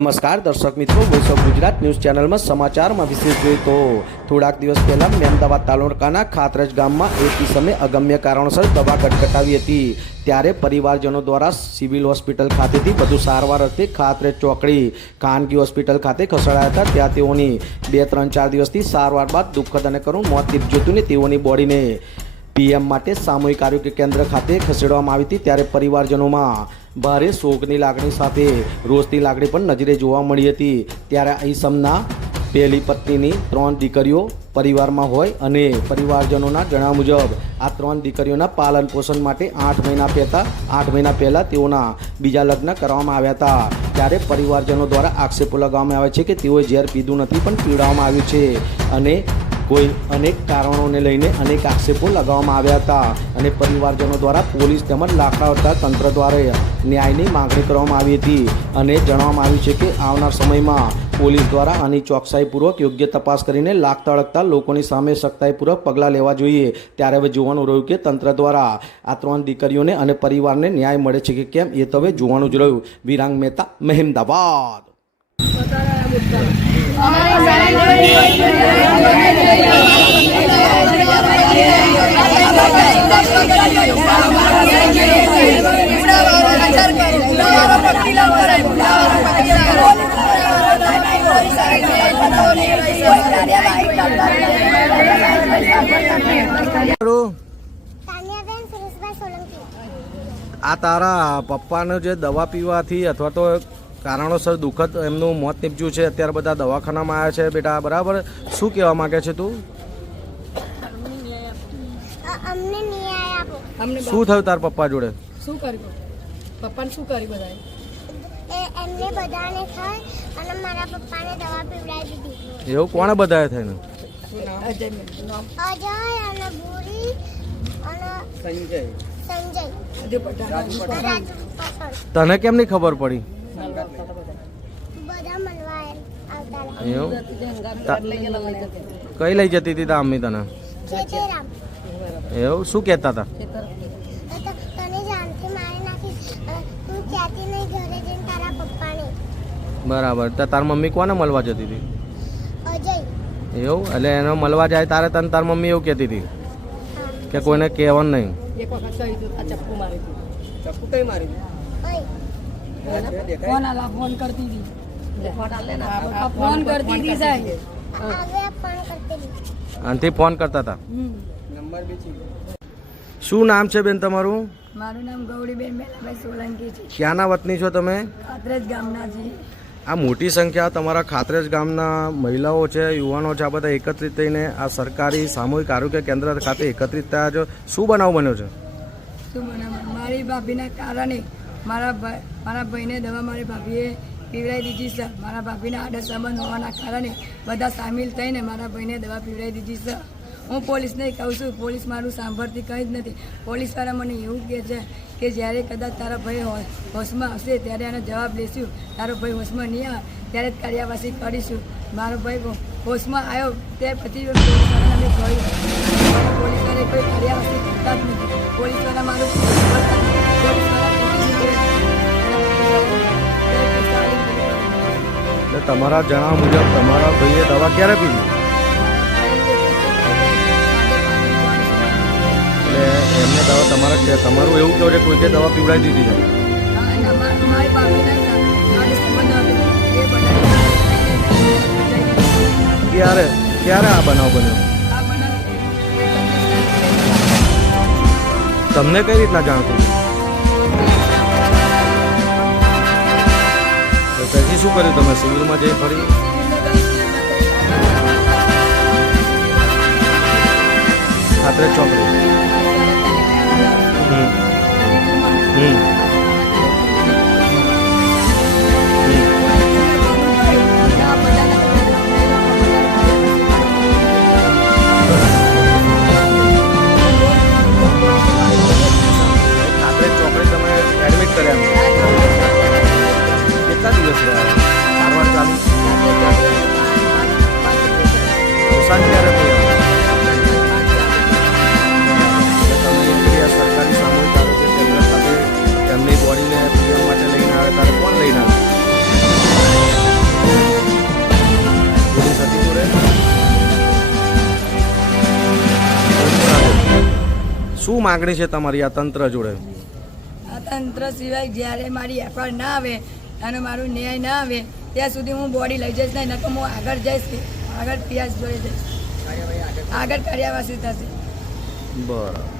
નમસ્કાર દર્શક મિત્રો, વોઇસ ઓફ ગુજરાત ન્યૂઝ ચેનલમાં સમાચારમાં વિશેષ જોઈએ તો થોડાક દિવસ પહેલા મહેમદાવાદ તાલુકાના ખાતરજ ગામમાં એક કિસ્સાએ અગમ્ય કારણોસર દવા ગટગટાવી હતી। ત્યારે પરિવારજનો દ્વારા સિવિલ હોસ્પિટલ ખાતેથી વધુ સારવાર અર્થે ખાતરજ ચોકડી ખાનગી હોસ્પિટલ ખાતે ખસેડાયા હતા। ત્યાં તેઓની 2-3-4 દિવસથી સારવાર બાદ દુઃખદ અને કરુણ મોત નીપજ્યું હતું ને તેઓની બોડીને પીએમ માટે સામૂહિક આરોગ્ય કેન્દ્ર ખાતે ખસેડવામાં આવી હતી। ત્યારે પરિવારજનોમાં ભારે શોકની લાગણી સાથે રોષની લાગણી પણ નજરે જોવા મળી હતી। ત્યારે ઈસમના પહેલી પત્નીની 3 દીકરીઓ પરિવારમાં હોય અને પરિવારજનોના જણાવ્યા મુજબ આ 3 દીકરીઓના પાલન પોષણ માટે 8 મહિના પહેલાં તેઓના બીજા લગ્ન કરવામાં આવ્યા હતા। ત્યારે પરિવારજનો દ્વારા આક્ષેપો લગાવવામાં આવે છે કે તેઓએ ઝેર પીધું નથી પણ પીવડાવવામાં આવ્યું છે અને કોઈ અનેક કારણોને લઈને અનેક આક્ષેપો લગાવવામાં આવ્યા હતા અને પરિવારજનો દ્વારા પોલીસ તેમજ લાકડા તંત્ર દ્વારા ન્યાયની માગણી કરવામાં આવી હતી અને જણાવવામાં આવ્યું છે કે આવનાર સમયમાં પોલીસ દ્વારા આની ચોકસાઈપૂર્વક યોગ્ય તપાસ કરીને લાગતા અળગતા લોકોની સામે સખ્તાઈપૂર્વક પગલાં લેવા જોઈએ। ત્યારે હવે જોવાનું રહ્યું કે તંત્ર દ્વારા આ 3 દીકરીઓને અને પરિવારને ન્યાય મળે છે કે કેમ, એ તો હવે જોવાનું જ રહ્યું। વિરાંગ મહેતા, મહેમદાવાદ। આ તારા પપ્પાને જે દવા પીવાથી અથવા તો કારણોસર દુઃખદ એમનું મોત નીપજ્યું છે, અત્યારે બધા દવાખાનામાં આવ્યા છે બેટા, બરાબર? શું કહેવા માંગે છે તું? શું થયું તાર પપ્પા જોડે? શું કર્યું પપ્પાને? શું કર્યું? બધાએ એમને બધાને ખાય અને મારા પપ્પાને દવા પીવડાવી દીધી। એવું કોણે બધાએ થઈને? અજય અને ભૂરી અને સંજય રાજુ પાછળ। તને કેમ નહીં ખબર પડી? બધા મળવા આવતા એવું? કઈ લઈ જતી હતી તા અમ્મી તને? ખેતેરામ। એવું? શું કહેતા હતા? તને જાનથી મારી નાખીશ, તું ક્યાંથી નહીં ઘરે જઈને તારા પપ્પાને। બરાબર। તાર મમ્મી કોને મળવા જતી હતી? અજય। એવું? એટલે એને મળવા જાય તારે તને તાર મમ્મી એવું કહેતી હતી કે કોઈને કહેવાનું નહીં? એક વખત કહી દઉં, આ ચપ્પુ મારી દીધું। ચપ્પુ કઈ મારી દીધું? ફોન કરતી હતી, ફોન કરતી હતી સાહેબ। હવે ફોન કરતી હતી। આનથી ફોન કરતા હતા? શું નામ છે બેન તમારું? મારું નામ ગૌરીબેન મેલાભાઈ સોલંકી છે। ક્યાંના વતની છો તમે? ખાતરજ ગામના છીએ। આ મોટી સંખ્યા તમારા ખાતરજ ગામના મહિલાઓ છે, યુવાનો છે, આ બધા એકત્રિત થઈને આ સરકારી સામૂહિક આરોગ્ય કેન્દ્ર ખાતે એકત્રિત થયા છો। શું બનાવ બન્યો છે? શું બનાવ? મારી ભાભીના કારણે મારા ભાઈને દવા મારી ભાભીએ પીવડાવી દીધી છે। મારા ભાભીના આડે સંબંધ હોવાના કારણે બધા સામેલ થઈને મારા ભાઈને દવા પીવડાવી દીધી છે। હું પોલીસને કહું છું, પોલીસ મારું સાંભળતી કંઈ જ નથી। પોલીસવાળા મને એવું કહે છે કે જ્યારે કદાચ તારા ભાઈ હોશમાં હશે ત્યારે એનો જવાબ લેશું, તારો ભાઈ હોશમાં નહીં આવે ત્યારે જ કાર્યવાહી કરીશું। મારો ભાઈ હોશમાં આવ્યો તે પછી પોલીસવાળાને અમે કહ્યું, પોલીસવાળાએ કોઈ કાર્યવાહી કરતા જ નથી। પોલીસવાળા મારું એટલે તમારા જણાવ્યા મુજબ તમારા ભાઈએ દવા ક્યારે પીધી? એટલે એમને દવા તમારું એવું કહ્યું છે કોઈકે દવા પીવડાવી દીધી છે? ક્યારે આ બનાવ બન્યો? તમને કઈ રીતના જાણ થઈ? પછી શું કર્યું તમે? સિવિલમાં જઈ ફરી ખાતરજ ચોકડી? ખાતરજ ચોકડી તમે એડમિટ કર્યા? કેટલા દિવસ રહ્યા? સારવાર ચાલુ? અવસાન ક્યારે થયું? તમે સરકારી સામૂહિક શું માગણી છે તમારી આ તંત્ર જોડે? આ તંત્ર સિવાય જ્યારે મારી એફઆઈઆર ના આવે અને મારું ન્યાય ના આવે ત્યાં સુધી હું બોડી લઈ જઈશ નહીં, નકર હું આગળ જઈશ, આગળ પીએસ જોડે જઈશ, આગળ કાર્યવાહી થશે. બરાબર.